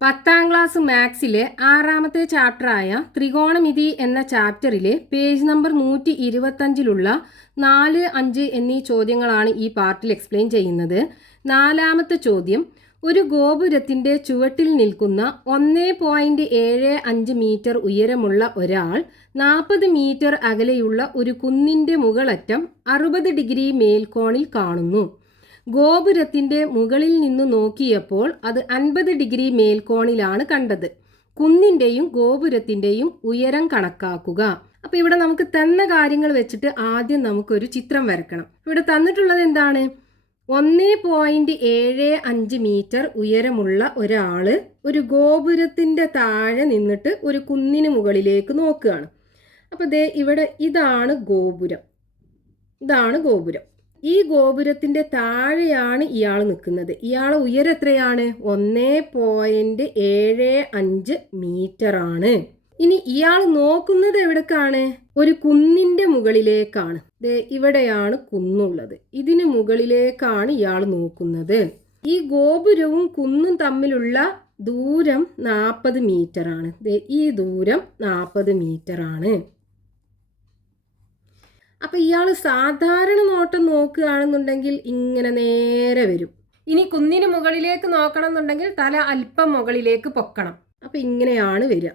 പത്താം ക്ലാസ് മാത്സിലെ ആറാമത്തെ ചാപ്റ്ററായ ത്രികോണമിതി എന്ന ചാപ്റ്ററിലെ പേജ് നമ്പർ നൂറ്റി ഇരുപത്തഞ്ചിലുള്ള നാല് അഞ്ച് എന്നീ ചോദ്യങ്ങളാണ് ഈ പാർട്ടിൽ എക്സ്പ്ലെയിൻ ചെയ്യുന്നത്. നാലാമത്തെ ചോദ്യം ഒരു ഗോപുരത്തിന്റെ ചുവട്ടിൽ നിൽക്കുന്ന ഒന്നേ പോയിന്റ് ഏഴ് അഞ്ച് മീറ്റർ ഉയരമുള്ള ഒരാൾ നാൽപ്പത് മീറ്റർ അകലെയുള്ള ഒരു കുന്നിന്റെ മുകളറ്റം അറുപത് ഡിഗ്രി മേൽക്കോണിൽ കാണുന്നു. ഗോപുരത്തിന്റെ മുകളിൽ നിന്ന് നോക്കിയപ്പോൾ അത് അൻപത് ഡിഗ്രി മേൽക്കോണിലാണ് കണ്ടത്. കുന്നിന്റെയും ഗോപുരത്തിന്റെയും ഉയരം കണക്കാക്കുക. അപ്പൊ ഇവിടെ നമുക്ക് തന്ന കാര്യങ്ങൾ വെച്ചിട്ട് ആദ്യം നമുക്കൊരു ചിത്രം വരക്കണം ഇവിടെ തന്നിട്ടുള്ളത് എന്താണ്? ഒന്നേ പോയിന്റ് ഏഴ് അഞ്ച് മീറ്റർ ഉയരമുള്ള ഒരാൾ ഒരു ഗോപുരത്തിന്റെ താഴെ നിന്നിട്ട് ഒരു കുന്നിന് മുകളിലേക്ക് നോക്കുകയാണ്. അപ്പൊ ദേ ഇവിടെ ഇതാണ് ഗോപുരം. ഇതാണ് ഗോപുരം. ഈ ഗോപുരത്തിന്റെ താഴെയാണ് ഇയാൾ നിൽക്കുന്നത്. ഇയാളെ ഉയരം എത്രയാണ്? ഒന്നേ പോയിന്റ് ഏഴ് അഞ്ച് മീറ്റർ ആണ്. ഇനി ഇയാൾ നോക്കുന്നത് എവിടേക്കാണ്? ഒരു കുന്നിന്റെ മുകളിലേക്കാണ്. ഇവിടെയാണ് കുന്നുള്ളത്. ഇതിന് മുകളിലേക്കാണ് ഇയാൾ നോക്കുന്നത്. ഈ ഗോപുരവും കുന്നും തമ്മിലുള്ള ദൂരം നാൽപ്പത് മീറ്റർ ആണ്. ഈ ദൂരം നാൽപ്പത് മീറ്റർ ആണ്. അപ്പൊ ഇയാൾ സാധാരണ നോട്ടം നോക്കുകയാണെന്നുണ്ടെങ്കിൽ ഇങ്ങനെ നേരെ വരും. ഇനി കുന്നിന് മുകളിലേക്ക് നോക്കണം എന്നുണ്ടെങ്കിൽ തല അല്പം മുകളിലേക്ക് പൊക്കണം. അപ്പൊ ഇങ്ങനെയാണ് വരിക.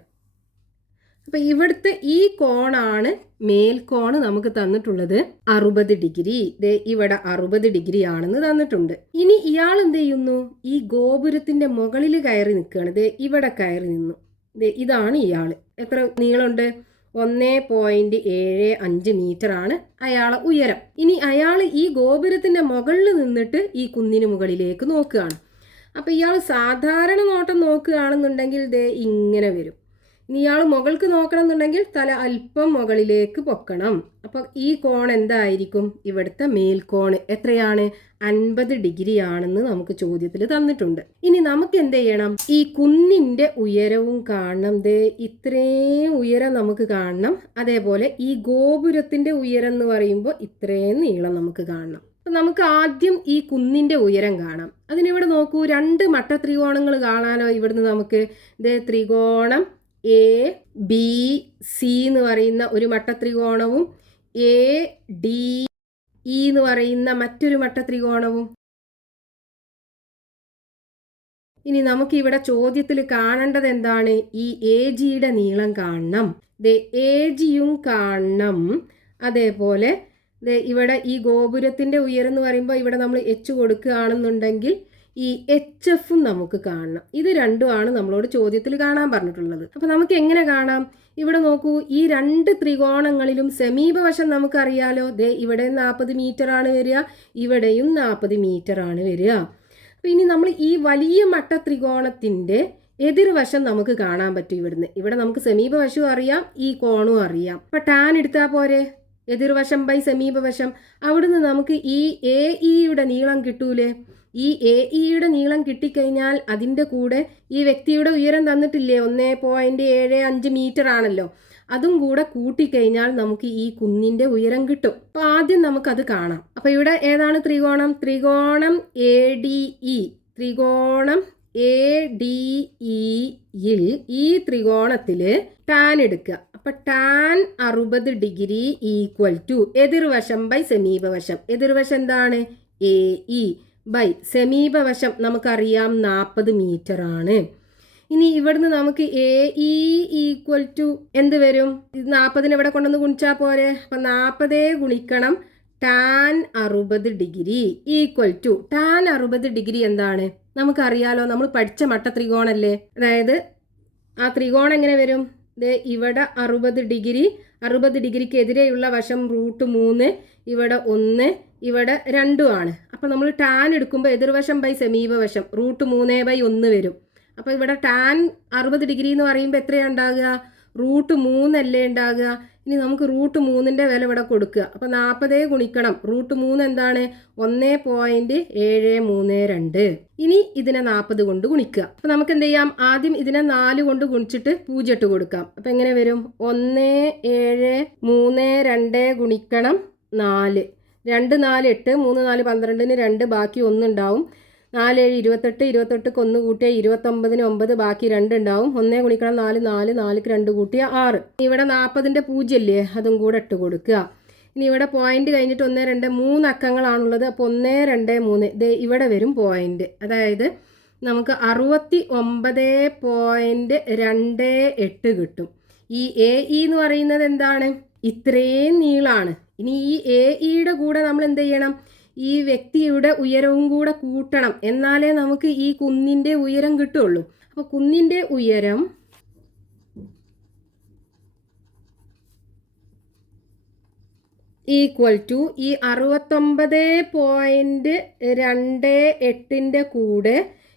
അപ്പൊ ഇവിടുത്തെ ഈ കോണാണ് മേൽക്കോണ് നമുക്ക് തന്നിട്ടുള്ളത്. അറുപത് ഡിഗ്രി. ദേ ഇവിടെ അറുപത് ഡിഗ്രി ആണെന്ന് തന്നിട്ടുണ്ട്. ഇനി ഇയാൾ എന്ത് ചെയ്യുന്നു? ഈ ഗോപുരത്തിന്റെ മുകളിൽ കയറി നിൽക്കുകയാണ്. ദേ ഇവിടെ കയറി നിന്നു. ദേ ഇതാണ് ഇയാൾ എത്ര നീളമുണ്ട്? ഒന്നേ പോയിന്റ് ഏഴ് അഞ്ച് മീറ്റർ ആണ് അയാളെ ഉയരം. ഇനി അയാൾ ഈ ഗോപുരത്തിന്റെ മുകളിൽ നിന്നിട്ട് ഈ കുന്നിന് മുകളിലേക്ക് നോക്കുകയാണ്. അപ്പൊ ഇയാൾ സാധാരണ നോട്ടം നോക്കുകയാണെന്നുണ്ടെങ്കിൽ ദേ ഇങ്ങനെ വരും. ഇയാൾ മുകൾക്ക് നോക്കണം എന്നുണ്ടെങ്കിൽ തല അല്പം മുകളിലേക്ക് പൊക്കണം. അപ്പൊ ഈ കോൺ എന്തായിരിക്കും? ഇവിടുത്തെ മേൽക്കോൺ എത്രയാണ്? അൻപത് ഡിഗ്രി ആണെന്ന് നമുക്ക് ചോദ്യത്തിൽ തന്നിട്ടുണ്ട്. ഇനി നമുക്ക് എന്ത് ചെയ്യണം? ഈ കുന്നിന്റെ ഉയരവും കാണണം. ദേ ഇത്രയും ഉയരം നമുക്ക് കാണണം. അതേപോലെ ഈ ഗോപുരത്തിന്റെ ഉയരം എന്ന് പറയുമ്പോൾ ഇത്രയും നീളം നമുക്ക് കാണണം. അപ്പൊ നമുക്ക് ആദ്യം ഈ കുന്നിന്റെ ഉയരം കാണാം. അതിനിവിടെ നോക്കൂ രണ്ട് മട്ട ത്രികോണങ്ങൾ കാണാനോ ഇവിടുന്ന് നമുക്ക്? ദേ ത്രികോണം എ ബി സി എന്ന് പറയുന്ന ഒരു മട്ടത്രികോണവും എ ഡി ഇ എന്ന് പറയുന്ന മറ്റൊരു മട്ടത്രികോണവും. ഇനി നമുക്ക് ഇവിടെ ചോദ്യത്തിൽ കാണേണ്ടത് എന്താണ്? ഈ എ ജിയുടെ നീളം കാണണം. ദേ എ ജിയും കാണണം. അതേപോലെ ഇവിടെ ഈ ഗോപുരത്തിന്റെ ഉയരം എന്ന് പറയുമ്പോൾ ഇവിടെ നമ്മൾ എച്ച് കൊടുക്കുകയാണെന്നുണ്ടെങ്കിൽ ഈ എച്ച് എഫും നമുക്ക് കാണണം. ഇത് രണ്ടുമാണ് നമ്മളോട് ചോദ്യത്തിൽ കാണാൻ പറഞ്ഞിട്ടുള്ളത്. അപ്പൊ നമുക്ക് എങ്ങനെ കാണാം? ഇവിടെ നോക്കൂ ഈ രണ്ട് ത്രികോണങ്ങളിലും സമീപവശം നമുക്കറിയാലോ ദേ ഇവിടെ നാൽപ്പത് മീറ്റർ ആണ് വരിക ഇവിടെയും നാൽപ്പത് മീറ്റർ ആണ് വരിക. അപ്പൊ ഇനി നമ്മൾ ഈ വലിയ മട്ട ത്രികോണത്തിന്റെ എതിർവശം നമുക്ക് കാണാൻ പറ്റും ഇവിടുന്ന്. ഇവിടെ നമുക്ക് സമീപവശവും അറിയാം ഈ കോണും അറിയാം. അപ്പൊ ടാൻ എടുത്താൽ പോരെ? എതിർവശം ബൈ സമീപവശം. അവിടുന്ന് നമുക്ക് ഈ എ ഇയുടെ നീളം കിട്ടൂലേ? ഈ എ ഇയുടെ നീളം കിട്ടിക്കഴിഞ്ഞാൽ അതിന്റെ കൂടെ ഈ വ്യക്തിയുടെ ഉയരം തന്നിട്ടില്ലേ? ഒന്നേ പോയിന്റ് ഏഴ് അഞ്ച് മീറ്റർ ആണല്ലോ. അതും കൂടെ കൂട്ടിക്കഴിഞ്ഞാൽ നമുക്ക് ഈ കുന്നിന്റെ ഉയരം കിട്ടും. അപ്പോൾ ആദ്യം നമുക്കത് കാണാം. അപ്പോൾ ഇവിടെ ഏതാണ് ത്രികോണം? ത്രികോണം എ ഡി ഇ ത്രികോണം എ ഡി ഇയിൽ ഈ ത്രികോണത്തിൽ ടാൻ എടുക്കുക. അപ്പൊ ടാൻ അറുപത് ഡിഗ്രി ഈക്വൽ ടു എതിർവശം ബൈ സമീപവശം. എതിർവശം എന്താണ്? A E by. സമീപവശം നമുക്കറിയാം നാൽപ്പത് മീറ്റർ ആണ് ഇനി ഇവിടുന്ന് നമുക്ക് എ ഇ ഈക്വൽ ടു എന്ത് വരും? നാൽപ്പതിന് ഇവിടെ കൊണ്ടുവന്ന് ഗുണിച്ചാൽ പോരെ? അപ്പൊ നാൽപ്പതേ ഗുണിക്കണം ടാൻ അറുപത് ഡിഗ്രി ഈക്വൽ ടു ടാൻ അറുപത് ഡിഗ്രി എന്താണ്? നമുക്കറിയാലോ നമ്മൾ പഠിച്ച മട്ട ത്രികോണല്ലേ? അതായത് ആ ത്രികോണം എങ്ങനെ വരും? ദേ ഇവിടെ അറുപത് ഡിഗ്രി അറുപത് ഡിഗ്രിക്ക് എതിരെയുള്ള വശം റൂട്ട് മൂന്ന് ഇവിടെ ഒന്ന് ഇവിടെ രണ്ടുമാണ് അപ്പോൾ നമ്മൾ ടാൻ എടുക്കുമ്പോൾ എതിർവശം ബൈ സമീപവശം റൂട്ട് മൂന്ന് ബൈ ഒന്ന് വരും. അപ്പോൾ ഇവിടെ ടാൻ അറുപത് ഡിഗ്രി എന്ന് പറയുമ്പോൾ എത്രയാണ് ഉണ്ടാകുക റൂട്ട് മൂന്നല്ലേ ഉണ്ടാകുക ഇനി നമുക്ക് റൂട്ട് മൂന്നിന്റെ വില ഇവിടെ കൊടുക്കുക. അപ്പോൾ നാൽപ്പതേ ഗുണിക്കണം. റൂട്ട് മൂന്ന് എന്താണ്? ഒന്ന് പോയിന്റ് ഏഴ് മൂന്ന് രണ്ട്. ഇനി ഇതിനെ നാൽപ്പത് കൊണ്ട് ഗുണിക്കുക. അപ്പോൾ നമുക്ക് എന്ത് ചെയ്യാം? ആദ്യം ഇതിനെ നാല് കൊണ്ട് ഗുണിച്ചിട്ട് പൂജ്യം ഇട്ട് കൊടുക്കാം. അപ്പോൾ എങ്ങനെ വരും? ഒന്ന് ഏഴ് മൂന്ന് രണ്ട് ഗുണിക്കണം നാല്. രണ്ട് നാല് എട്ട് മൂന്ന് നാല് പന്ത്രണ്ടിന് രണ്ട് ബാക്കി ഒന്നുണ്ടാവും. നാല് ഏഴ് ഇരുപത്തെട്ട് ഇരുപത്തെട്ട് ഒന്ന് കൂട്ടിയാൽ ഇരുപത്തൊമ്പതിന് ഒമ്പത് ബാക്കി രണ്ട് ഉണ്ടാവും. ഒന്നേ ഗുണിക്കണം നാല് നാല് നാലിക്ക് രണ്ട് കൂട്ടിയ ആറ്. ഇവിടെ നാൽപ്പതിന്റെ പൂജ്യമല്ലേ അതും കൂടെ ഇട്ട് കൊടുക്കുക. ഇനി ഇവിടെ പോയിന്റ് കഴിഞ്ഞിട്ട് ഒന്ന് രണ്ട് മൂന്ന് അക്കങ്ങളാണുള്ളത്. അപ്പോൾ ഒന്ന് രണ്ട് മൂന്ന്. ദേ ഇവിടെ വരും പോയിന്റ് അതായത് നമുക്ക് അറുപത്തി ഒമ്പത് പോയിന്റ് രണ്ട് എട്ട് കിട്ടും. ഈ എ ഇ എന്ന് പറയുന്നത് എന്താണ്? ഇത്രയും നീളാണ്. ഇനി ഈ എ ഇയുടെ കൂടെ നമ്മൾ എന്ത് ചെയ്യണം? ഈ വ്യക്തിയുടെ ഉയരവും കൂടെ കൂട്ടണം. എന്നാലേ നമുക്ക് ഈ കുന്നിന്റെ ഉയരം കിട്ടുള്ളൂ. അപ്പോൾ കുന്നിന്റെ ഉയരം ഈക്വൽ ടു ഈ അറുപത്തൊമ്പത് പോയിന്റ് രണ്ട് എട്ടിന്റെ കൂടെ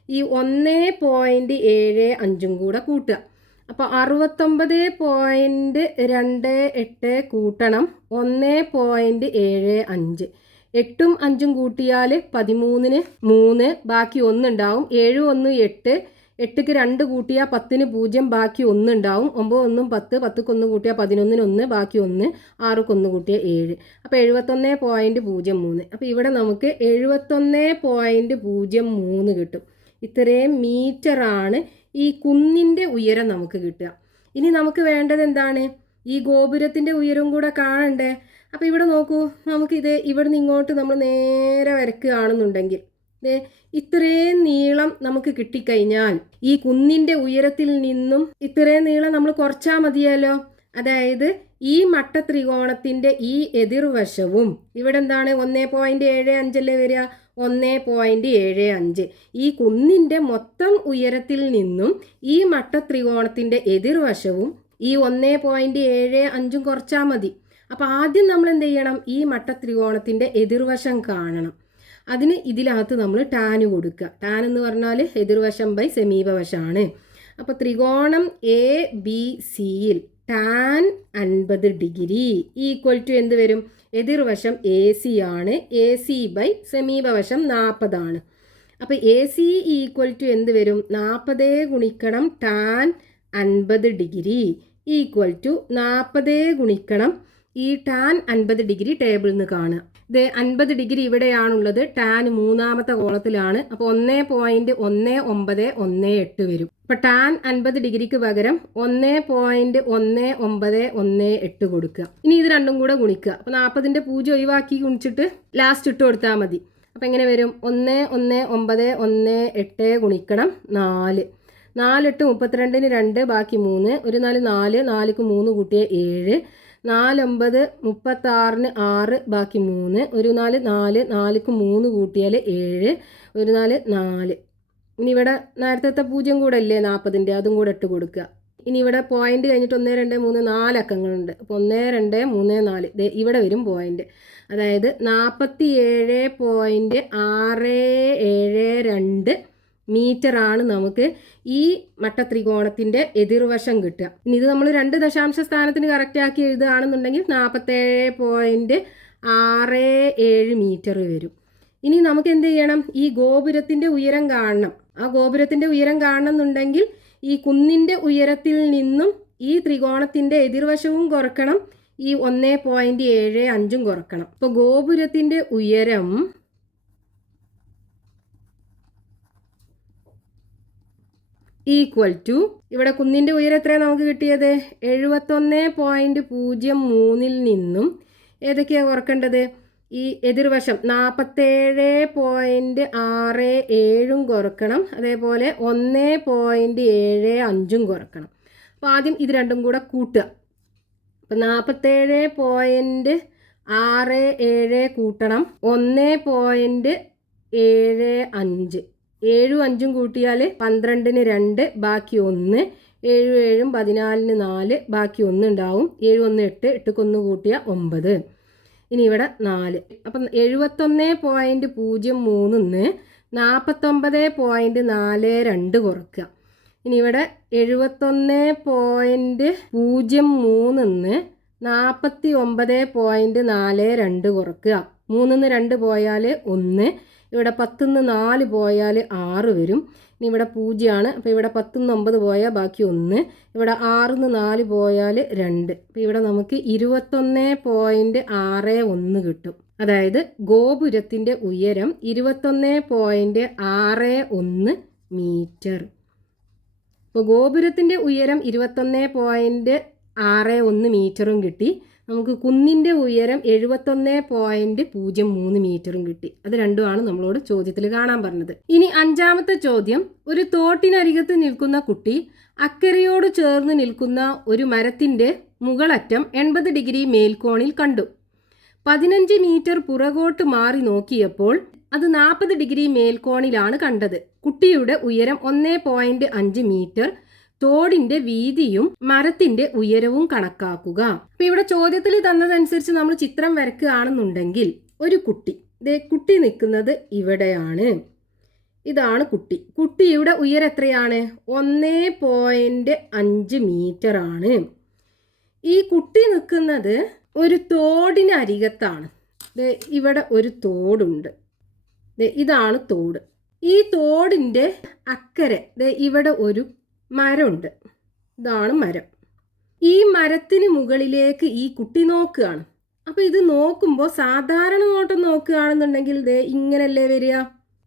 ഈ ഒന്ന് പോയിന്റ് ഏഴ് അഞ്ചും കൂടെ കൂട്ടുക. അപ്പോൾ അറുപത്തൊമ്പത് പോയിന്റ് രണ്ട് എട്ട് കൂട്ടണം. ഒന്ന് പോയിന്റ് ഏഴ് അഞ്ച്. എട്ടും അഞ്ചും കൂട്ടിയാൽ പതിമൂന്നിന് മൂന്ന് ബാക്കി ഒന്നുണ്ടാവും ഏഴ് ഒന്ന് എട്ട് എട്ടുക്ക് രണ്ട് കൂട്ടിയാൽ പത്തിന് പൂജ്യം ബാക്കി ഒന്നുണ്ടാവും ഒമ്പത് ഒന്നും പത്ത് പത്തുക്ക് ഒന്ന് കൂട്ടിയാൽ പതിനൊന്നിന് ഒന്ന് ബാക്കി ഒന്ന് ആറുക്ക് ഒന്ന് കൂട്ടിയാൽ ഏഴ്. അപ്പോൾ എഴുപത്തൊന്ന് പോയിന്റ് പൂജ്യം മൂന്ന്. അപ്പോൾ ഇവിടെ നമുക്ക് എഴുപത്തൊന്ന് പോയിന്റ് പൂജ്യം മൂന്ന് കിട്ടും. ഇത്രയും മീറ്ററാണ് ഈ കുന്നിന്റെ ഉയരം നമുക്ക് കിട്ടുക. ഇനി നമുക്ക് വേണ്ടത് എന്താണ്? ഈ ഗോപുരത്തിന്റെ ഉയരം കൂടെ കാണണ്ടേ? അപ്പോൾ ഇവിടെ നോക്കൂ നമുക്കിത് ഇവിടെ നിന്ന് ഇങ്ങോട്ട് നമ്മൾ നേരെ വരക്കുകയാണെന്നുണ്ടെങ്കിൽ ഇത്രയും നീളം നമുക്ക് കിട്ടിക്കഴിഞ്ഞാൽ ഈ കുന്നിന്റെ ഉയരത്തിൽ നിന്നും ഇത്രയും നീളം നമ്മൾ കുറച്ചാൽ മതിയല്ലോ. അതായത് ഈ മട്ട ത്രികോണത്തിന്റെ ഈ എതിർവശവും ഇവിടെ എന്താണ്? ഒന്നേ പോയിന്റ് ഏഴ് അഞ്ചല്ലേ വരിക? ഒന്നേ പോയിന്റ് ഏഴ് അഞ്ച്. ഈ കുന്നിന്റെ മൊത്തം ഉയരത്തിൽ നിന്നും ഈ മട്ട ത്രികോണത്തിന്റെ എതിർവശവും ഈ ഒന്ന് പോയിന്റ് ഏഴ് അഞ്ചും കുറച്ചാൽ മതി. അപ്പോൾ ആദ്യം നമ്മൾ എന്ത് ചെയ്യണം? ഈ മട്ട ത്രികോണത്തിന്റെ എതിർവശം കാണണം. അതിന് ഇതിനകത്ത് നമ്മൾ ടാന് കൊടുക്കുക. ടാൻ എന്ന് പറഞ്ഞാൽ എതിർവശം ബൈ സമീപവശമാണ്. അപ്പോൾ ത്രികോണം എ ബി സിയിൽ ടാൻ അൻപത് ഡിഗ്രി. ഈക്വൽ ടു എന്ത് വരും? എതിർവശം എ സി ആണ്. എ സി ബൈ സമീപവശം നാൽപ്പതാണ് അപ്പോൾ എ സി ഈക്വൽ ടു എന്ത് വരും? നാൽപ്പതേ ഗുണിക്കണം ടാൻ അൻപത് ഡിഗ്രി ഈക്വൽ ടു നാൽപ്പതേ ഗുണിക്കണം ഈ ടാൻ അൻപത് ഡിഗ്രി ടേബിളിൽ നിന്ന് കാണുക. ഇത് അൻപത് ഡിഗ്രി ഇവിടെയാണുള്ളത്. ടാൻ മൂന്നാമത്തെ കോളത്തിലാണ്. അപ്പോൾ ഒന്ന് പോയിന്റ് ഒന്ന് ഒമ്പത് ഒന്ന് എട്ട് വരും. അപ്പോൾ ടാൻ അൻപത് ഡിഗ്രിക്ക് പകരം ഒന്ന് പോയിന്റ് ഒന്ന് ഒമ്പത് ഒന്ന് എട്ട് കൊടുക്കുക. ഇനി ഇത് രണ്ടും കൂടെ ഗുണിക്കുക. അപ്പോൾ നാൽപ്പതിന്റെ പൂജ ഒഴിവാക്കി ഗുണിച്ചിട്ട് ലാസ്റ്റ് ഇട്ട് കൊടുത്താൽ മതി. അപ്പോൾ എങ്ങനെ വരും? ഒന്ന് ഒന്ന് ഒമ്പത് ഒന്ന് എട്ട് ഗുണിക്കണം നാല്. നാലെട്ട് മുപ്പത്തിരണ്ടിന് രണ്ട് ബാക്കി മൂന്ന്. ഒരു നാല് നാല് നാലിക്ക് മൂന്ന് കൂട്ടിയ ഏഴ്. നാലൊമ്പത് മുപ്പത്താറിന് ആറ് ബാക്കി മൂന്ന്. ഒരു നാല് നാല് നാലിക്ക് മൂന്ന് കൂട്ടിയാൽ ഏഴ്. ഒരു നാല് നാല്. ഇനി ഇവിടെ നേരത്തെ പൂജ്യം കൂടെ അല്ലേ നാൽപ്പതിന്റെ? അതും കൂടെ ഇട്ട് കൊടുക്കുക. ഇനി ഇവിടെ പോയിന്റ് കഴിഞ്ഞിട്ട് ഒന്ന് രണ്ട് മൂന്ന് നാല് അക്കങ്ങളുണ്ട്. അപ്പോൾ ഒന്ന് രണ്ട് മൂന്ന് നാല്. ഇവിടെ വരും പോയിന്റ് അതായത് നാൽപ്പത്തി ഏഴ് പോയിന്റ് ആറ് ഏഴ് രണ്ട് മീറ്റർ ആണ് നമുക്ക് ഈ മട്ടത്രികോണത്തിന്റെ എതിർവശം കിട്ടുക. ഇനി ഇത് നമ്മൾ രണ്ട് ദശാംശ സ്ഥാനത്തിന് കറക്റ്റ് ആക്കി എഴുതുകയാണെന്നുണ്ടെങ്കിൽ നാൽപ്പത്തേഴ് പോയിന്റ് ആറ് ഏഴ് മീറ്റർ വരും. ഇനി നമുക്ക് എന്ത് ചെയ്യണം? ഈ ഗോപുരത്തിന്റെ ഉയരം കാണണം. ആ ഗോപുരത്തിന്റെ ഉയരം കാണണം എന്നുണ്ടെങ്കിൽ ഈ കുന്നിന്റെ ഉയരത്തിൽ നിന്നും ഈ ത്രികോണത്തിന്റെ എതിർവശവും കുറക്കണം. ഈ ഒന്നേ പോയിന്റ് ഏഴ് അഞ്ചും കുറക്കണം. ഇപ്പോൾ ഗോപുരത്തിന്റെ ഉയരം ഈക്വൽ ടു. ഇവിടെ കുന്നിന്റെ ഉയരം എത്രയാണ് നമുക്ക് കിട്ടിയത്? എഴുപത്തൊന്ന് പോയിന്റ് പൂജ്യം മൂന്നിൽ നിന്നും ഏതൊക്കെയാണ് കുറക്കേണ്ടത്? ഈ എതിർവശം നാൽപ്പത്തേഴ് പോയിന്റ് ആറ് ഏഴും കുറക്കണം. അതേപോലെ ഒന്ന് പോയിന്റ് ഏഴ് അഞ്ചും കുറക്കണം. അപ്പോൾ ആദ്യം ഇത് രണ്ടും കൂടെ കൂട്ടുക. അപ്പം നാൽപ്പത്തേഴ് പോയിന്റ് ആറ് ഏഴ് കൂട്ടണം. ഒന്ന് പോയിന്റ് ഏഴ് അഞ്ച്. ഏഴും അഞ്ചും കൂട്ടിയാൽ പന്ത്രണ്ടിന് രണ്ട് ബാക്കി ഒന്ന്. ഏഴും ഏഴും പതിനാലിന് നാല് ബാക്കി ഒന്ന് ഉണ്ടാവും. ഏഴ് ഒന്ന് എട്ട് എട്ടുക്കൊന്ന് കൂട്ടിയാൽ ഒമ്പത്. ഇനി ഇവിടെ നാല്. അപ്പം എഴുപത്തൊന്ന് പോയിന്റ് പൂജ്യം മൂന്നിന്ന് നാൽപ്പത്തൊമ്പത് പോയിന്റ് നാല് രണ്ട് കുറക്കുക. ഇനി ഇവിടെ എഴുപത്തൊന്ന് പോയിന്റ് പൂജ്യം മൂന്നിന്ന് നാൽപ്പത്തി ഒമ്പത് പോയിന്റ് നാല് രണ്ട് കുറക്കുക. മൂന്നിന്ന് രണ്ട് പോയാൽ ഒന്ന്. ഇവിടെ പത്തുനിന്ന് നാല് പോയാൽ ആറ് വരും. ഇനി ഇവിടെ പൂജ്യമാണ് അപ്പോൾ ഇവിടെ പത്തുനിന്ന് ഒമ്പത് പോയാൽ ബാക്കി ഒന്ന്. ഇവിടെ ആറിന്ന് നാല് പോയാൽ രണ്ട്. അപ്പോൾ ഇവിടെ നമുക്ക് ഇരുപത്തൊന്ന് പോയിന്റ് ആറ് ഒന്ന് കിട്ടും. അതായത് ഗോപുരത്തിന്റെ ഉയരം ഇരുപത്തൊന്ന് പോയിന്റ് ആറ് ഒന്ന് മീറ്റർ. അപ്പോൾ ഗോപുരത്തിന്റെ ഉയരം ഇരുപത്തൊന്ന് പോയിന്റ് ആറ് ഒന്ന് മീറ്ററും കിട്ടി. നമുക്ക് കുന്നിന്റെ ഉയരം എഴുപത്തൊന്ന് പോയിന്റ് പൂജ്യം മൂന്ന് മീറ്ററും കിട്ടി. അത് രണ്ടുമാണ് നമ്മളോട് ചോദ്യത്തിൽ കാണാൻ പറഞ്ഞത്. ഇനി അഞ്ചാമത്തെ ചോദ്യം. ഒരു തോട്ടിനരികത്ത് നിൽക്കുന്ന കുട്ടി അക്കരയോട് ചേർന്ന് നിൽക്കുന്ന ഒരു മരത്തിന്റെ മുകളറ്റം എൺപത് ഡിഗ്രി മേൽക്കോണിൽ കണ്ടു. പതിനഞ്ച് മീറ്റർ പുറകോട്ട് മാറി നോക്കിയപ്പോൾ അത് നാൽപ്പത് ഡിഗ്രി മേൽക്കോണിലാണ് കണ്ടത്. കുട്ടിയുടെ ഉയരം ഒന്ന് പോയിന്റ് അഞ്ച് മീറ്റർ തോടിന്റെ വീതിയും മരത്തിന്റെ ഉയരവും കണക്കാക്കുക. അപ്പൊ ഇവിടെ ചോദ്യത്തിൽ തന്നതനുസരിച്ച് നമ്മൾ ചിത്രം വരയ്ക്കുകയാണെന്നുണ്ടെങ്കിൽ ഒരു കുട്ടി കുട്ടി നിൽക്കുന്നത് ഇവിടെയാണ്. ഇതാണ് കുട്ടി. കുട്ടിയുടെ ഉയരം എത്രയാണ്? ഒന്നേ പോയിന്റ് അഞ്ച് മീറ്റർ ആണ്. ഈ കുട്ടി നിൽക്കുന്നത് ഒരു തോടിനരികത്താണ് ദേ ഇവിടെ ഒരു തോടുണ്ട്. ഇതാണ് തോട്. ഈ തോടിന്റെ അക്കരെ ഇവിടെ ഒരു മരമുണ്ട്. ഇതാണ് മരം. ഈ മരത്തിന് മുകളിലേക്ക് ഈ കുട്ടി നോക്കുകയാണ്. അപ്പോൾ ഇത് നോക്കുമ്പോൾ സാധാരണ നോട്ടം നോക്കുകയാണെന്നുണ്ടെങ്കിൽ ദേ ഇങ്ങനല്ലേ വരിക?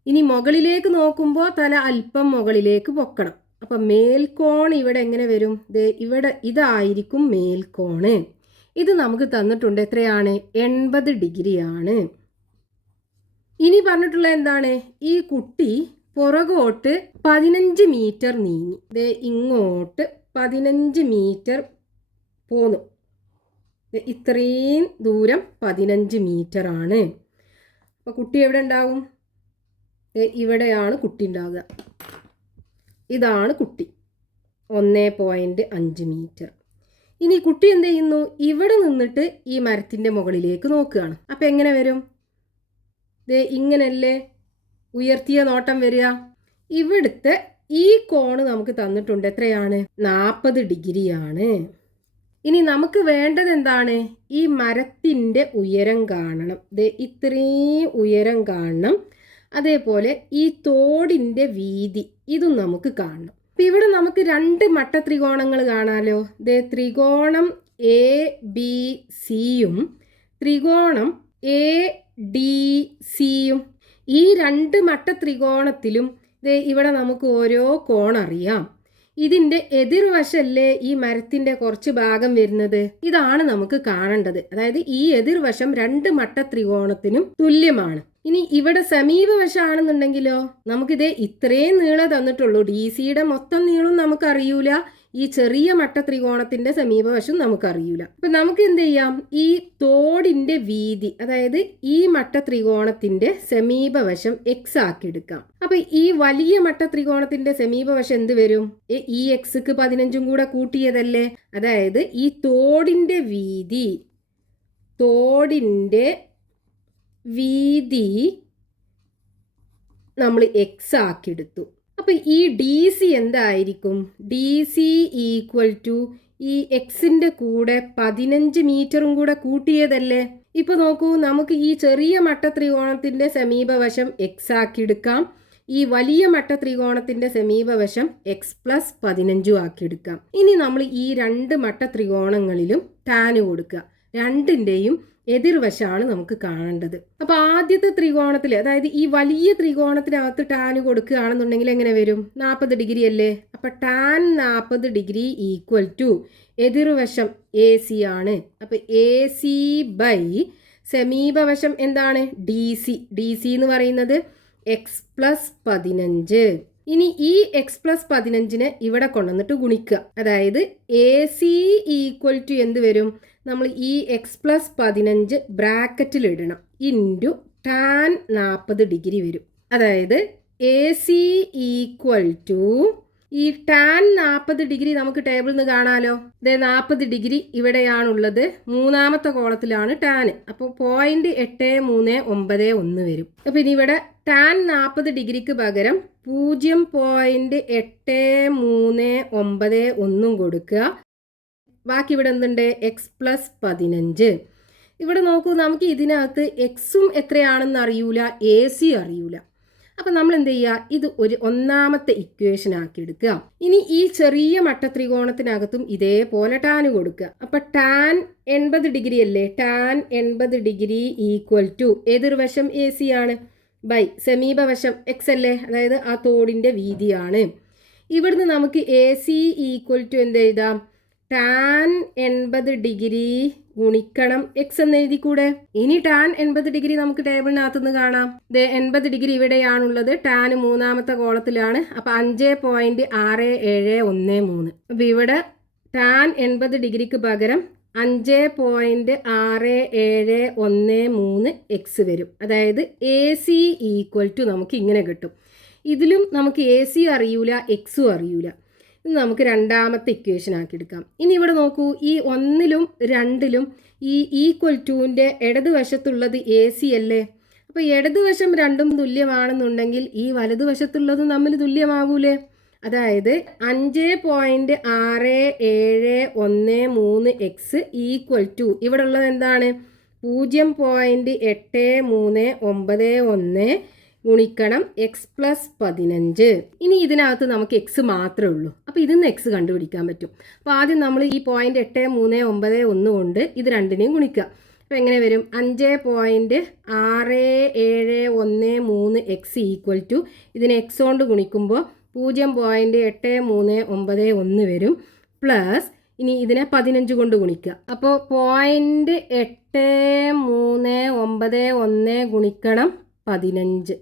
ഇനി മുകളിലേക്ക് നോക്കുമ്പോൾ തല അല്പം മുകളിലേക്ക് പൊക്കണം. അപ്പം മേൽക്കോൺ ഇവിടെ എങ്ങനെ വരും? ദേ ഇവിടെ ഇതായിരിക്കും മേൽക്കോണ്. ഇത് നമുക്ക് തന്നിട്ടുണ്ട് എത്രയാണ്? എൺപത് ഡിഗ്രിയാണ്. ഇനി പറഞ്ഞിട്ടുള്ള എന്താണ്? ഈ കുട്ടി പുറകോട്ട് പതിനഞ്ച് മീറ്റർ നീങ്ങി. ദേ ഇങ്ങോട്ട് പതിനഞ്ച് മീറ്റർ പോന്നു. ഇത്രയും ദൂരം പതിനഞ്ച് മീറ്റർ ആണ് അപ്പോൾ കുട്ടി എവിടെ ഉണ്ടാവും? ഇവിടെയാണ് കുട്ടി ഉണ്ടാവുക. ഇതാണ് കുട്ടി. ഒന്നേ പോയിന്റ് അഞ്ച് മീറ്റർ. ഇനി കുട്ടി എന്ത് ചെയ്യുന്നു? ഇവിടെ നിന്നിട്ട് ഈ മരത്തിന്റെ മുകളിലേക്ക് നോക്കുകയാണ്. അപ്പം എങ്ങനെ വരും? ദേ ഇങ്ങനല്ലേ? ഉയർത്തിയ നോട്ടം വരിക. ഇവിടുത്തെ ഈ കോണ് നമുക്ക് തന്നിട്ടുണ്ട് എത്രയാണ്? നാൽപ്പത് ഡിഗ്രിയാണ്. ഇനി നമുക്ക് വേണ്ടത് എന്താണ്? ഈ മരത്തിന്റെ ഉയരം കാണണം. ദേ ഇത്രയും ഉയരം കാണണം. അതേപോലെ ഈ തോടിന്റെ വീതി ഇതും നമുക്ക് കാണണം. അപ്പം ഇവിടെ നമുക്ക് രണ്ട് മട്ട ത്രികോണങ്ങൾ കാണാലോ. ദേ ത്രികോണം എ ബി സിയും ത്രികോണം എ ഡി സിയും ഈ രണ്ട് മട്ട ത്രികോണത്തിലും ഇവിടെ നമുക്ക് ഓരോ കോണറിയാം ഇതിന്റെ എതിർവശല്ലേ ഈ മരത്തിന്റെ കുറച്ച് ഭാഗം വരുന്നത്? ഇതാണ് നമുക്ക് കാണേണ്ടത്. അതായത് ഈ എതിർവശം രണ്ട് മട്ട ത്രികോണത്തിനും തുല്യമാണ്. ഇനി ഇവിടെ സമീപവശമാണെന്നുണ്ടെങ്കിലോ നമുക്കിത് ഇത്രയും നീളം തന്നിട്ടുള്ളൂ. ഡി സിയുടെ മൊത്തം നീളം നമുക്കറിയൂല. ഈ ചെറിയ മട്ട ത്രികോണത്തിന്റെ സമീപവശം നമുക്കറിയില്ല അപ്പൊ നമുക്ക് എന്ത് ചെയ്യാം ഈ തോടിന്റെ വീതി അതായത് ഈ മട്ട ത്രികോണത്തിന്റെ സമീപവശം എക്സ് ആക്കി എടുക്കാം അപ്പൊ ഈ വലിയ മട്ട ത്രികോണത്തിന്റെ സമീപവശം എന്ത് വരും? ഈ എക്സ്ക്ക് പതിനഞ്ചും കൂടെ കൂട്ടിയതല്ലേ? അതായത് ഈ തോടിന്റെ വീതി തോടിന്റെ വീതി നമ്മൾ എക്സ് ആക്കിയെടുത്തു. അപ്പോൾ ഈ ഡി സി എന്തായിരിക്കും? ഡി സി ഈക്വൽ ടു ഈ എക്സിന്റെ കൂടെ പതിനഞ്ച് മീറ്ററും കൂടെ കൂട്ടിയതല്ലേ? ഇപ്പൊ നോക്കൂ നമുക്ക് ഈ ചെറിയ മട്ട ത്രികോണത്തിന്റെ സമീപവശം എക്സ് ആക്കി എടുക്കാം ഈ വലിയ മട്ട ത്രികോണത്തിന്റെ സമീപവശം എക്സ് പ്ലസ് പതിനഞ്ചും ആക്കി എടുക്കാം ഇനി നമ്മൾ ഈ രണ്ട് മട്ട ത്രികോണങ്ങളിലും ടാന് കൊടുക്കുക. രണ്ടിന്റെയും എതിർവശമാണ് നമുക്ക് കാണേണ്ടത്. അപ്പൊ ആദ്യത്തെ ത്രികോണത്തിൽ അതായത് ഈ വലിയ ത്രികോണത്തിനകത്ത് ടാൻ കൊടുക്കുകയാണെന്നുണ്ടെങ്കിൽ എങ്ങനെ വരും? നാൽപ്പത് ഡിഗ്രി അല്ലേ? അപ്പൊ ടാൻ നാൽപ്പത് ഡിഗ്രി ഈക്വൽ ടു എതിർവശം എ സി ആണ്. അപ്പൊ എ സി ബൈ സമീപവശം എന്താണ്? ഡി സി ഡി സി എന്ന് പറയുന്നത് എക്സ് പ്ലസ് പതിനഞ്ച്. ഇനി ഈ എക്സ് പ്ലസ് പതിനഞ്ചിനെ ഇവിടെ കൊണ്ടുവന്നിട്ട് ഗുണിക്കുക. അതായത് എ സി ഈക്വൽ ടു എന്ത് വരും? നമ്മൾ ഈ എക്സ് പ്ലസ് പതിനഞ്ച് ബ്രാക്കറ്റിലിടണം ഇന്റു ടാൻ നാൽപ്പത് ഡിഗ്രി വരും. അതായത് എ സി ഈക്വൽ ടു ഈ ടാൻ നാൽപ്പത് ഡിഗ്രി നമുക്ക് ടേബിളിൽ നിന്ന് കാണാലോ. ഇതേ നാൽപ്പത് ഡിഗ്രി ഇവിടെയാണുള്ളത്. മൂന്നാമത്തെ കോളത്തിലാണ് ടാൻ അപ്പോൾ പോയിന്റ് എട്ട് മൂന്ന് ഒമ്പത് ഒന്ന് വരും. അപ്പം ഇനി ഇവിടെ ടാൻ നാൽപ്പത് ഡിഗ്രിക്ക് പകരം പൂജ്യം പോയിന്റ് എട്ട് മൂന്ന് ഒമ്പത് ഒന്നും കൊടുക്കുക. ബാക്കി ഇവിടെ എന്തുണ്ട്? എക്സ് പ്ലസ് പതിനഞ്ച്. ഇവിടെ നോക്കൂ നമുക്ക് ഇതിനകത്ത് എക്സും എത്രയാണെന്ന് അറിയൂല എ സി അറിയൂല. അപ്പം നമ്മൾ എന്ത് ചെയ്യുക ഇത് ഒരു ഒന്നാമത്തെ ഇക്വേഷൻ ആക്കി എടുക്കുക. ഇനി ഈ ചെറിയ മട്ട ത്രികോണത്തിനകത്തും ഇതേപോലെ ടാൻ കൊടുക്കുക. അപ്പം ടാൻ എൺപത് ഡിഗ്രി അല്ലേ? ടാൻ എൺപത് ഡിഗ്രി ഈക്വൽ ടു ഏതൊരു വശം എ സി ആണ്? ബൈ സമീപവശം എക്സ് അല്ലേ? അതായത് ആ തോടിന്റെ വീതിയാണ്. ഇവിടുന്ന് നമുക്ക് എ സി ഈക്വൽ ടു എന്ത് എഴുതാം? ടാൻ എൺപത് ഡിഗ്രി ഗുണിക്കണം എക്സ് എന്ന് എഴുതി കൂടെ ഇനി ടാൻ എൺപത് ഡിഗ്രി നമുക്ക് ടേബിളിനകത്ത് നിന്ന് കാണാം. ദേ എൺപത് ഡിഗ്രി ഇവിടെയാണുള്ളത്. ടാൻ മൂന്നാമത്തെ കോളത്തിലാണ്. അപ്പൊ അഞ്ച് പോയിന്റ് ആറ് ഏഴ് ഒന്ന് മൂന്ന്. അപ്പൊ ഇവിടെ ടാൻ എൺപത് ഡിഗ്രിക്ക് പകരം അഞ്ച് പോയിന്റ് ആറ് ഏഴ് ഒന്ന് മൂന്ന് എക്സ് വരും. അതായത് എ സി ഈക്വൽ ടു നമുക്ക് ഇങ്ങനെ കിട്ടും. ഇതിലും നമുക്ക് എ സി അറിയൂല എക്സും അറിയൂല. ഇത് നമുക്ക് രണ്ടാമത്തെ ഇക്വേഷൻ ആക്കി എടുക്കാം. ഇനി ഇവിടെ നോക്കൂ ഈ ഒന്നിലും രണ്ടിലും ഈ ഈക്വൽ ടുവിന്റെ ഇടതുവശത്തുള്ളത് എ സി അല്ലേ? അപ്പോൾ ഇടതുവശം രണ്ടും തുല്യമാണെന്നുണ്ടെങ്കിൽ ഈ വലതുവശത്തുള്ളതും തമ്മിൽ തുല്യമാകൂലേ? അതായത് അഞ്ച് പോയിന്റ് ആറ് ഏഴ് ഒന്ന് മൂന്ന് എക്സ് ഈക്വൽ ടു ഇവിടെ ഉള്ളത് എന്താണ്? പൂജ്യം പോയിന്റ് എട്ട് മൂന്ന് ഒമ്പത് ഒന്ന് ഗുണിക്കണം എക്സ് പ്ലസ് പതിനഞ്ച്. ഇനി ഇതിനകത്ത് നമുക്ക് എക്സ് മാത്രമേ ഉള്ളൂ. അപ്പോൾ ഇതിൽ നിന്ന് എക്സ് കണ്ടുപിടിക്കാൻ പറ്റും. അപ്പോൾ ആദ്യം നമ്മൾ ഈ പോയിന്റ് എട്ട് മൂന്ന് ഒമ്പത് ഒന്ന് കൊണ്ട് ഇത് രണ്ടിനെയും ഗുണിക്കുക. അപ്പോൾ എങ്ങനെ വരും? അഞ്ച് പോയിന്റ് ആറ് ഏഴ് ഒന്ന് മൂന്ന് എക്സ് ഈക്വൽ ടു ഇതിനെ എക്സ് കൊണ്ട് ഗുണിക്കുമ്പോൾ പൂജ്യം പോയിന്റ് എട്ട് മൂന്ന് ഒമ്പത് ഒന്ന് വരും. പ്ലസ് ഇനി ഇതിനെ പതിനഞ്ച് കൊണ്ട് ഗുണിക്കുക. അപ്പോൾ പോയിന്റ് എട്ട് മൂന്ന് ഒമ്പത് ഒന്ന് ഗുണിക്കണം പതിനഞ്ച്.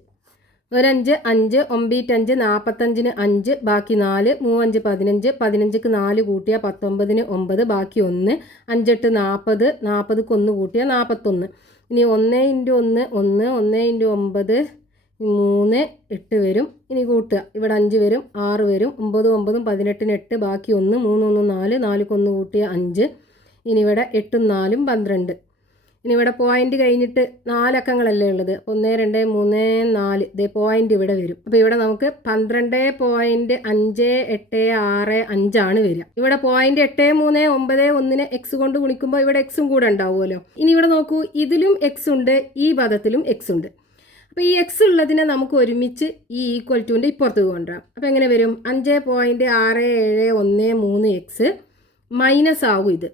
ഒരഞ്ച് അഞ്ച് ഒമ്പീറ്റഞ്ച് നാൽപ്പത്തഞ്ചിന് അഞ്ച് ബാക്കി നാല് മൂവഞ്ച് പതിനഞ്ച് പതിനഞ്ചിക്ക് നാല് കൂട്ടിയാൽ പത്തൊമ്പതിന് ഒമ്പത് ബാക്കി ഒന്ന് അഞ്ചെട്ട് നാൽപ്പത് നാൽപ്പതിക്ക് ഒന്ന് കൂട്ടിയാൽ നാൽപ്പത്തൊന്ന് ഇനി ഒന്ന് ഇന്റു ഒന്ന് ഒന്ന് ഒന്ന് ഇന്റു ഒമ്പത് മൂന്ന് എട്ട് വരും. ഇനി കൂട്ടുക. ഇവിടെ അഞ്ച് വരും ആറ് വരും ഒമ്പത് ഒമ്പതും പതിനെട്ടിന് എട്ട് ബാക്കി ഒന്ന് മൂന്ന് ഒന്ന് നാല് നാലുക്കൊന്ന് കൂട്ടിയ അഞ്ച്. ഇനി ഇവിടെ എട്ടും നാലും പന്ത്രണ്ട്. ഇനി ഇവിടെ പോയിന്റ് കഴിഞ്ഞിട്ട് നാലക്കങ്ങളല്ലേ ഉള്ളത്? ഒന്ന് രണ്ട് മൂന്ന് നാല്. ഇതേ പോയിന്റ് ഇവിടെ വരും. അപ്പോൾ ഇവിടെ നമുക്ക് പന്ത്രണ്ട് പോയിന്റ് അഞ്ച് എട്ട് ആറ് അഞ്ചാണ് വരിക. ഇവിടെ പോയിന്റ് എട്ട് മൂന്ന് ഒമ്പത് ഒന്നിന് എക്സ് കൊണ്ട് ഗുണിക്കുമ്പോൾ ഇവിടെ എക്സും കൂടെ ഉണ്ടാവുമല്ലോ. ഇനി ഇവിടെ നോക്കൂ ഇതിലും എക്സ് ഉണ്ട് ഈ പദത്തിലും എക്സ് ഉണ്ട്. അപ്പോൾ ഈ എക്സ് ഉള്ളതിനെ നമുക്ക് ഒരുമിച്ച് ഈ ഈക്വൽ ടുവിന്റെ ഇപ്പുറത്ത് കൊണ്ടുവരാം. അപ്പോൾ എങ്ങനെ വരും? അഞ്ച് പോയിന്റ് ആറ് ഏഴ് ഒന്ന് മൂന്ന് എക്സ് മൈനസ് ആവും ഇത്.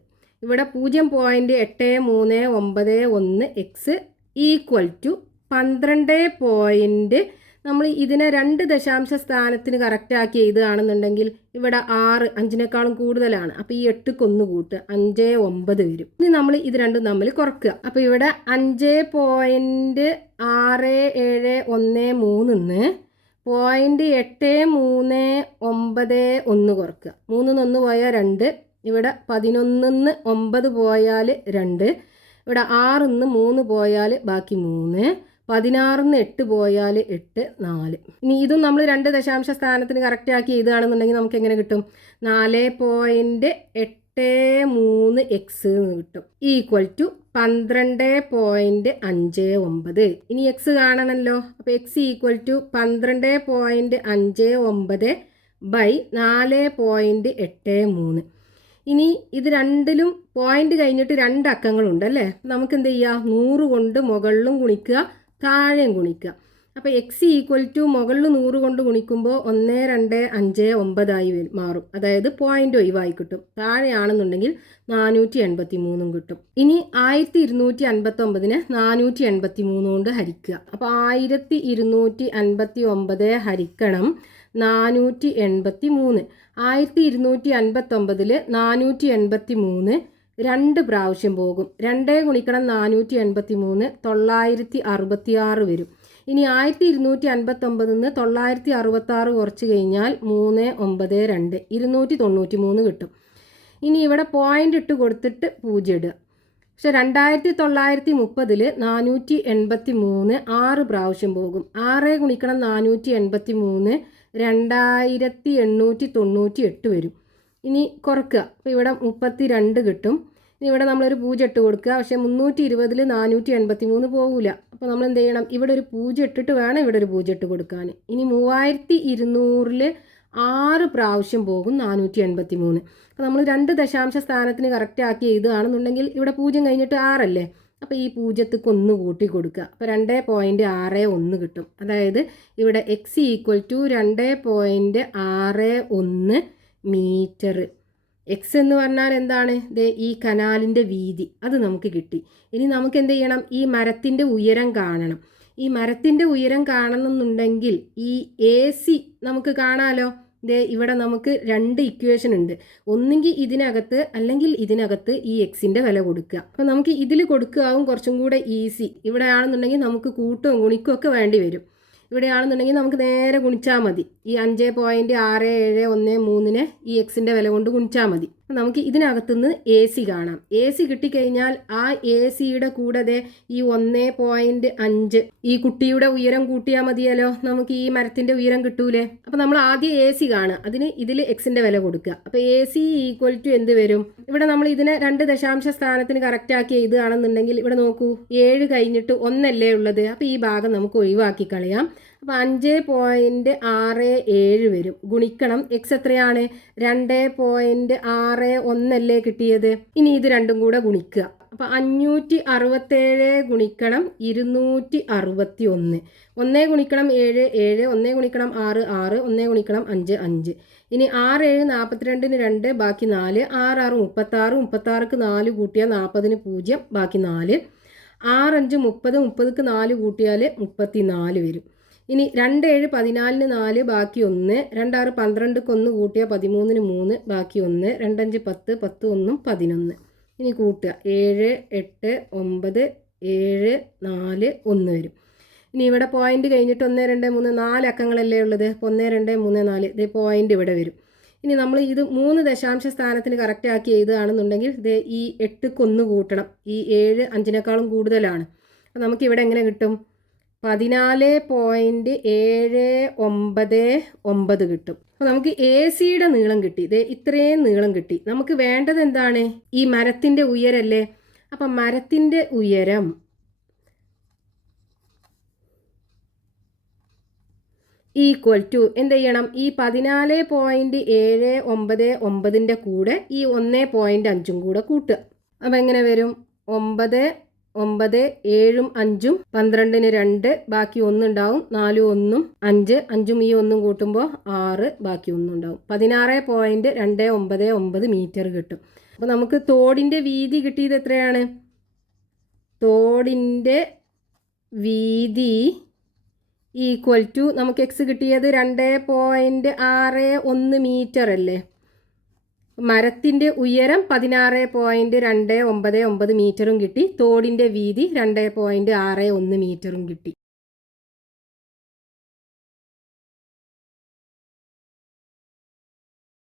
ഇവിടെ പൂജ്യം പോയിന്റ് എട്ട് മൂന്ന് ഒമ്പത് ഒന്ന് എക്സ് ഈക്വൽ ടു പന്ത്രണ്ട് പോയിന്റ് നമ്മൾ ഇതിനെ രണ്ട് ദശാംശ സ്ഥാനത്തിന് കറക്റ്റാക്കി എഴുതുകയാണെന്നുണ്ടെങ്കിൽ ഇവിടെ ആറ് അഞ്ചിനേക്കാളും കൂടുതലാണ്. അപ്പോൾ ഈ എട്ടുക്ക് ഒന്ന് കൂട്ട് അഞ്ച് ഒമ്പത് വരും. ഇനി നമ്മൾ ഇത് രണ്ടും തമ്മിൽ കുറക്കുക. അപ്പോൾ ഇവിടെ അഞ്ച് പോയിന്റ് ആറ് ഏഴ് ഒന്ന് മൂന്നിന്ന് പോയിന്റ് എട്ട് മൂന്ന് ഒമ്പത് ഒന്ന് കുറക്കുക. മൂന്നിന്ന് ഒന്ന് പോയാൽ രണ്ട് ഇവിടെ പതിനൊന്നിന്ന് ഒമ്പത് പോയാൽ രണ്ട് ഇവിടെ ആറിന്ന് മൂന്ന് പോയാൽ ബാക്കി മൂന്ന് പതിനാറിന്ന് എട്ട് പോയാൽ എട്ട് നാല്. ഇനി ഇതും നമ്മൾ രണ്ട് ദശാംശ സ്ഥാനത്തിന് കറക്റ്റ് ആക്കി എഴുതുകയാണെന്നുണ്ടെങ്കിൽ നമുക്ക് എങ്ങനെ കിട്ടും? നാല് പോയിന്റ് എട്ട് മൂന്ന് എക്സ് എന്ന് കിട്ടും. ഈക്വൽ ടു പന്ത്രണ്ട് പോയിന്റ് അഞ്ച് ഒമ്പത്. ഇനി എക്സ് കാണണമല്ലോ അപ്പോൾ എക്സ് ഈക്വൽ ടു പന്ത്രണ്ട് പോയിന്റ് അഞ്ച് ഒമ്പത് ബൈ നാല് പോയിന്റ് എട്ട് മൂന്ന്. ഇനി ഇത് രണ്ടിലും പോയിന്റ് കഴിഞ്ഞിട്ട് രണ്ട് അക്കങ്ങളുണ്ട് അല്ലേ നമുക്ക് എന്ത് ചെയ്യുക നൂറ് കൊണ്ട് മുകളിലും ഗുണിക്കുക താഴെയും ഗുണിക്കുക. അപ്പോൾ എക്സ് ഈക്വൽ ടു മുകളിൽ നൂറ് കൊണ്ട് ഗുണിക്കുമ്പോൾ ഒന്ന് രണ്ട് അഞ്ച് ഒമ്പതായി മാറും. അതായത് പോയിന്റ് ഒഴിവായി കിട്ടും. താഴെയാണെന്നുണ്ടെങ്കിൽ നാനൂറ്റി എൺപത്തി മൂന്നും കിട്ടും. ഇനി ആയിരത്തി ഇരുന്നൂറ്റി അൻപത്തി ഒമ്പതിന് നാനൂറ്റി എൺപത്തി മൂന്ന് കൊണ്ട് ഹരിക്കുക. അപ്പോൾ ആയിരത്തി ഇരുന്നൂറ്റി അൻപത്തി ഒമ്പത് ഹരിക്കണം നാനൂറ്റി എൺപത്തി മൂന്ന് ആയിരത്തി ഇരുന്നൂറ്റി അൻപത്തൊമ്പതിൽ നാനൂറ്റി എൺപത്തി മൂന്ന് രണ്ട് പ്രാവശ്യം പോകും. രണ്ടേ ഗുണിക്കണം നാനൂറ്റി എൺപത്തി മൂന്ന് തൊള്ളായിരത്തി അറുപത്തി ആറ് വരും. ഇനി ആയിരത്തി ഇരുന്നൂറ്റി അൻപത്തൊമ്പതിൽ നിന്ന് തൊള്ളായിരത്തി അറുപത്തി ആറ് കുറച്ച് കഴിഞ്ഞാൽ മൂന്ന് ഒമ്പത് രണ്ട്. ഇരുന്നൂറ്റി തൊണ്ണൂറ്റി മൂന്ന് കിട്ടും. ഇനി ഇവിടെ പോയിന്റ് ഇട്ട് കൊടുത്തിട്ട് പൂജ ഇടുക. പക്ഷെ രണ്ടായിരത്തി തൊള്ളായിരത്തി മുപ്പതിൽ നാനൂറ്റി എൺപത്തി മൂന്ന് ആറ് പ്രാവശ്യം പോകും. ആറ് ഗുണിക്കണം നാനൂറ്റി എൺപത്തി മൂന്ന് രണ്ടായിരത്തി എണ്ണൂറ്റി തൊണ്ണൂറ്റി എട്ട് വരും. ഇനി കുറക്കുക. അപ്പോൾ ഇവിടെ മുപ്പത്തി രണ്ട് കിട്ടും. ഇനി ഇവിടെ നമ്മളൊരു പൂജ ഇട്ട് കൊടുക്കുക. പക്ഷേ മുന്നൂറ്റി ഇരുപതിൽ നാനൂറ്റി എൺപത്തി മൂന്ന് പോകില്ല അപ്പോൾ നമ്മൾ എന്ത് ചെയ്യണം? ഇവിടെ ഒരു പൂജ ഇട്ടിട്ട് വേണം ഇവിടെ ഒരു പൂജ ഇട്ട് കൊടുക്കാൻ. ഇനി മൂവായിരത്തി ഇരുന്നൂറിൽ ആറ് പ്രാവശ്യം പോകും നാനൂറ്റി എൺപത്തി മൂന്ന് അപ്പോൾ നമ്മൾ രണ്ട് ദശാംശ സ്ഥാനത്തിന് കറക്റ്റ് ആക്കി എഴുതുകയാണെന്നുണ്ടെങ്കിൽ ഇവിടെ പൂജ്യം കഴിഞ്ഞിട്ട് ആറല്ലേ? അപ്പോൾ ഈ പൂജ്യത്തിക്ക് ഒന്ന് കൂട്ടി കൊടുക്കുക. അപ്പോൾ രണ്ട് പോയിന്റ് ആറ് ഒന്ന് കിട്ടും. അതായത് ഇവിടെ എക്സ് ഈക്വൽ ടു രണ്ട് പോയിന്റ് ആറ് ഒന്ന് മീറ്റർ എക്സ് എന്ന് പറഞ്ഞാൽ എന്താണ്? ഇത് ഈ കനാലിന്റെ വീതി. അത് നമുക്ക് കിട്ടി. ഇനി നമുക്ക് എന്ത് ചെയ്യണം? ഈ മരത്തിന്റെ ഉയരം കാണണം. ഈ മരത്തിന്റെ ഉയരം കാണണമെന്നുണ്ടെങ്കിൽ ഈ എ സി നമുക്ക് കാണാലോ? ദേ ഇവിടെ നമുക്ക് രണ്ട് ഇക്വേഷൻ ഉണ്ട്. ഒന്നുകിൽ ഇതിനകത്ത് അല്ലെങ്കിൽ ഇതിനകത്ത് ഈ എക്സിന്റെ വില കൊടുക്കുക. അപ്പോൾ നമുക്ക് ഇതിൽ കൊടുക്കുകയാവും കുറച്ചും കൂടെ ഈസി ഇവിടെ ആണെന്നുണ്ടെങ്കിൽ നമുക്ക് കൂട്ടവും ഗുണിക്കും ഒക്കെ വേണ്ടി വരും. ഇവിടെ ആണെന്നുണ്ടെങ്കിൽ നമുക്ക് നേരെ ഗുണിച്ചാൽ മതി. ഈ അഞ്ച് പോയിന്റ് ആറ് ഏഴ് ഒന്ന് മൂന്നിന് ഈ എക്സിന്റെ വില കൊണ്ട് ഗുണിച്ചാൽ മതി. നമുക്ക് ഇതിനകത്തുനിന്ന് എ സി കാണാം. എ സി കിട്ടിക്കഴിഞ്ഞാൽ ആ എ സിയുടെ കൂടെ ഈ ഒന്ന് പോയിന്റ് അഞ്ച് ഈ കുട്ടിയുടെ ഉയരം കൂട്ടിയാൽ മതിയല്ലോ. നമുക്ക് ഈ മരത്തിന്റെ ഉയരം കിട്ടൂലേ? അപ്പം നമ്മൾ ആദ്യം എ സി കാണുക. അതിന് ഇതിൽ എക്സിന്റെ വില കൊടുക്കുക. അപ്പോൾ എ സി ഈക്വൽ ടു എന്ത് വരും? ഇവിടെ നമ്മൾ ഇതിനെ രണ്ട് ദശാംശ സ്ഥാനത്തിന് കറക്റ്റ് ആക്കി എഴുതുകയാണെന്നുണ്ടെങ്കിൽ ഇവിടെ നോക്കൂ. ഏഴ് കഴിഞ്ഞിട്ട് ഒന്നല്ലേ ഉള്ളത്. അപ്പോൾ ഈ ഭാഗം നമുക്ക് ഒഴിവാക്കി കളയാം. അപ്പോൾ അഞ്ച് പോയിന്റ് ആറ് ഏഴ് വരും. ഗുണിക്കണം. എക്സ് എത്രയാണ്? രണ്ട് പോയിന്റ് ആറ് ഒന്നല്ലേ കിട്ടിയത്? ഇനി ഇത് രണ്ടും കൂടെ ഗുണിക്കുക. അപ്പോൾ അഞ്ഞൂറ്റി അറുപത്തേഴ് ഗുണിക്കണം. ഇരുന്നൂറ്റി അറുപത്തി ഒന്ന് ഒന്നേ ഗുണിക്കണം ഏഴ് ഏഴ് ഒന്നേ ഗുണിക്കണം ആറ് ആറ് ഒന്നേ ഗുണിക്കണം അഞ്ച് അഞ്ച്. ഇനി ആറ് ഏഴ് നാൽപ്പത്തിരണ്ടിന് രണ്ട് ബാക്കി നാല്. ആറ് ആറ് മുപ്പത്താറ് മുപ്പത്താറുക്ക് നാല് കൂട്ടിയാൽ നാൽപ്പതിന് പൂജ്യം ബാക്കി നാല്. ആറഞ്ച് മുപ്പത് മുപ്പതിക്ക് നാല് കൂട്ടിയാൽ മുപ്പത്തി നാല് വരും. ഇനി രണ്ട് ഏഴ് പതിനാലിന് നാല് ബാക്കി ഒന്ന് രണ്ടാറ് പന്ത്രണ്ടിക്ക് ഒന്ന് കൂട്ടിയാൽ പതിമൂന്നിന് മൂന്ന് ബാക്കി ഒന്ന് രണ്ടഞ്ച് പത്ത് പത്ത് ഒന്നും പതിനൊന്ന്. ഇനി കൂട്ടുക. ഏഴ് എട്ട് ഒമ്പത് ഏഴ് നാല് ഒന്ന് വരും. ഇനി ഇവിടെ പോയിന്റ് കഴിഞ്ഞിട്ട് ഒന്ന് രണ്ട് മൂന്ന് നാല് അക്കങ്ങളല്ലേ ഉള്ളത്? ഒന്ന് രണ്ട് മൂന്ന് നാല്. ഇതേ പോയിന്റ് ഇവിടെ വരും. ഇനി നമ്മൾ ഇത് മൂന്ന് ദശാംശ സ്ഥാനത്തിന് കറക്റ്റ് ആക്കി എഴുതുകയാണെന്നുണ്ടെങ്കിൽ ഇത് ഈ എട്ടുക്കൊന്ന് കൂട്ടണം. ഈ ഏഴ് അഞ്ചിനേക്കാളും കൂടുതലാണ്. അപ്പോൾ നമുക്ക് ഇവിടെ എങ്ങനെ കിട്ടും? പതിനാല് പോയിന്റ് ഏഴ് ഒമ്പത് ഒമ്പത് കിട്ടും. അപ്പോൾ നമുക്ക് എ സിയുടെ നീളം കിട്ടി. ഇത് ഇത്രയും നീളം കിട്ടി. നമുക്ക് വേണ്ടത് എന്താണ്? ഈ മരത്തിന്റെ ഉയരല്ലേ? അപ്പം മരത്തിന്റെ ഉയരം ഈക്വൽ ടു എന്ത് ചെയ്യണം? ഈ പതിനാല് പോയിന്റ് ഏഴ് ഒമ്പത് ഒമ്പതിന്റെ കൂടെ ഈ ഒന്ന് പോയിന്റ് അഞ്ചും കൂടെ കൂട്ടുക. അപ്പം എങ്ങനെ വരും? ഒമ്പത് ഒമ്പത് ഏഴും അഞ്ചും പന്ത്രണ്ടിന് രണ്ട് ബാക്കി ഒന്നുണ്ടാവും. നാലും ഒന്നും അഞ്ച് അഞ്ചും ഈ ഒന്നും കൂട്ടുമ്പോൾ ആറ് ബാക്കി ഒന്നും ഉണ്ടാവും പതിനാറ് പോയിന്റ് രണ്ട് ഒമ്പത് ഒമ്പത് മീറ്റർ കിട്ടും. അപ്പോൾ നമുക്ക് തോടിന്റെ വീതി കിട്ടിയത് എത്രയാണ്? തോടിന്റെ വീതി ഈക്വൽ ടു നമുക്ക് എക്സ് കിട്ടിയത് രണ്ട് പോയിന്റ് ആറ് ഒന്ന് മീറ്റർ അല്ലേ? മരത്തിന്റെ ഉയരം പതിനാറ് പോയിന്റ് രണ്ട് ഒമ്പത് ഒമ്പത് മീറ്ററും കിട്ടി. തോടിന്റെ വീതി രണ്ട് പോയിന്റ് ആറ് ഒന്ന് മീറ്ററും കിട്ടി.